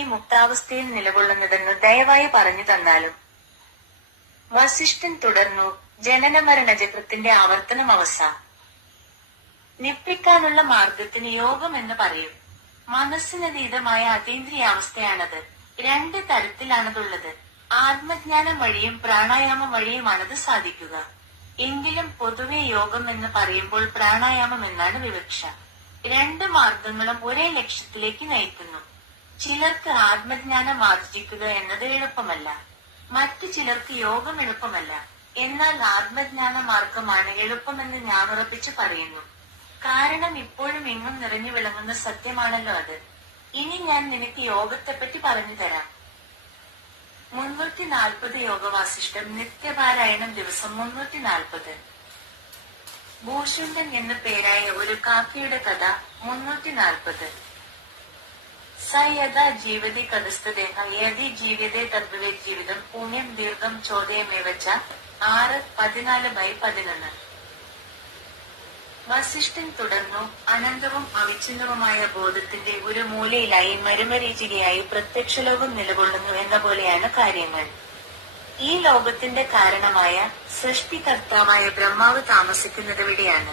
ഈ മുക്താവസ്ഥയിൽ നിലകൊള്ളുന്നതെന്ന് ദയവായി പറഞ്ഞു തന്നാലും. വസിഷ്ഠൻ തുടർന്നു. ജനനമരണചക്രത്തിന്റെ ആവർത്തനം നിപ്പിക്കാനുള്ള മാർഗത്തിന് യോഗം എന്ന് പറയും. മനസ്സിനതീതമായ അതീന്ദ്രിയാവസ്ഥയാണത്. 2 തരത്തിലാണതുള്ളത്. ആത്മജ്ഞാനം വഴിയും പ്രാണായാമം വഴിയുമാണത് സാധിക്കുക. എങ്കിലും പൊതുവെ യോഗം എന്ന് പറയുമ്പോൾ പ്രാണായാമം എന്നാണ് വിവക്ഷ. 2 മാർഗങ്ങളും ഒരേ ലക്ഷ്യത്തിലേക്ക് നയിക്കുന്നു. ചിലർക്ക് ആത്മജ്ഞാനം ആർജിക്കുക എന്നത് എളുപ്പമല്ല, മറ്റു ചിലർക്ക് യോഗം എളുപ്പമല്ല. എന്നാൽ ആത്മജ്ഞാന മാർഗമാണ് എളുപ്പമെന്ന് ഞാൻ ഉറപ്പിച്ചു പറയുന്നു. കാരണം ഇപ്പോഴും എങ്ങും നിറഞ്ഞു വിളങ്ങുന്ന സത്യമാണല്ലോ അത്. ഇനി ഞാൻ നിനക്ക് യോഗത്തെപ്പറ്റി പറഞ്ഞു തരാം. 340 യോഗവാസിഷ്ഠം നിത്യപാരായണം ദിവസം 340. ഭൂഷുണ്ടൻ എന്നു പേരായ ഒരു കാക്കയുടെ കഥ 340. സ യഥാ ജീവതി കഥസ്ഥദേഹ യതി ജീവിതേ തദ്വേ ജീവിതം പുണ്യം ദീർഘം ചോദയമേവച്ച 6:14/11. വസിഷ്ഠൻ തുടർന്നു. അനന്തവും അവിച്ഛിന്നവുമായ ബോധത്തിന്റെ ഒരു മൂലയിലായി മരുമരീചികയായി പ്രത്യക്ഷലോകം നിലകൊള്ളുന്നു എന്ന പോലെയാണ് കാര്യങ്ങൾ. ഈ ലോകത്തിന്റെ കാരണമായ സൃഷ്ടികർത്താവായ ബ്രഹ്മാവ് താമസിക്കുന്നതെവിടെയാണ്?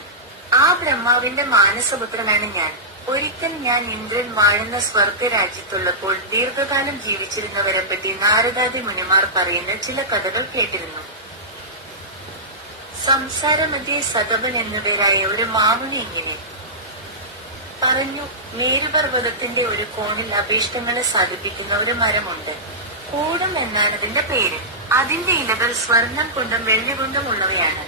ആ ബ്രഹ്മാവിന്റെ മാനസപുത്രനാണ് ഞാൻ. ഒരിക്കൽ ഞാൻ ഇന്ദ്രൻ വാഴുന്ന സ്വർഗരാജ്യത്തുള്ളപ്പോൾ ദീർഘകാലം ജീവിച്ചിരുന്നവരെപ്പറ്റി നാരദാദി മുനിമാർ പറയുന്ന ചില കഥകൾ കേട്ടിരുന്നു. സംസാരമധ്യേ സതപൻ എന്നുപേരായ ഒരു മാമുനി ഇങ്ങനെ പറഞ്ഞു. മേരുപർവ്വതത്തിന്റെ ഒരു കോണിൽ അഭീഷ്ടങ്ങളെ സാധിപ്പിക്കുന്ന ഒരു മരമുണ്ട്. കൂടം എന്നാണതിന്റെ പേര്. അതിന്റെ ഇലകൾ സ്വർണം കൊണ്ടും വെള്ളി കൊണ്ടും ഉള്ളവയാണ്.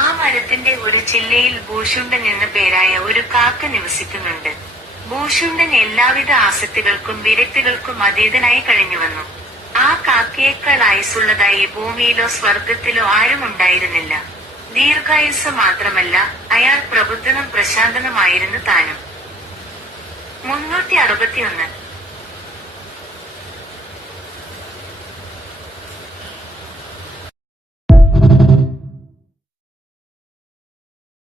ആ മരത്തിന്റെ ഒരു ചില്ലയിൽ ഭൂഷുണ്ടൻ എന്ന പേരായ ഒരു കാക്ക നിവസിക്കുന്നുണ്ട്. ഭൂഷുണ്ടൻ എല്ലാവിധ ആസക്തികൾക്കും വിരക്തികൾക്കും അതീതനായി കഴിഞ്ഞുവന്നു. ആ കാക്കയേക്കാൾ ആയുസ്സുള്ളതായി ഭൂമിയിലോ സ്വർഗത്തിലോ ആരും ഉണ്ടായിരുന്നില്ല. ദീർഘായുസ് മാത്രമല്ല, അയാൾ പ്രബുദ്ധനും പ്രശാന്തനുമായിരുന്നു താനും. 361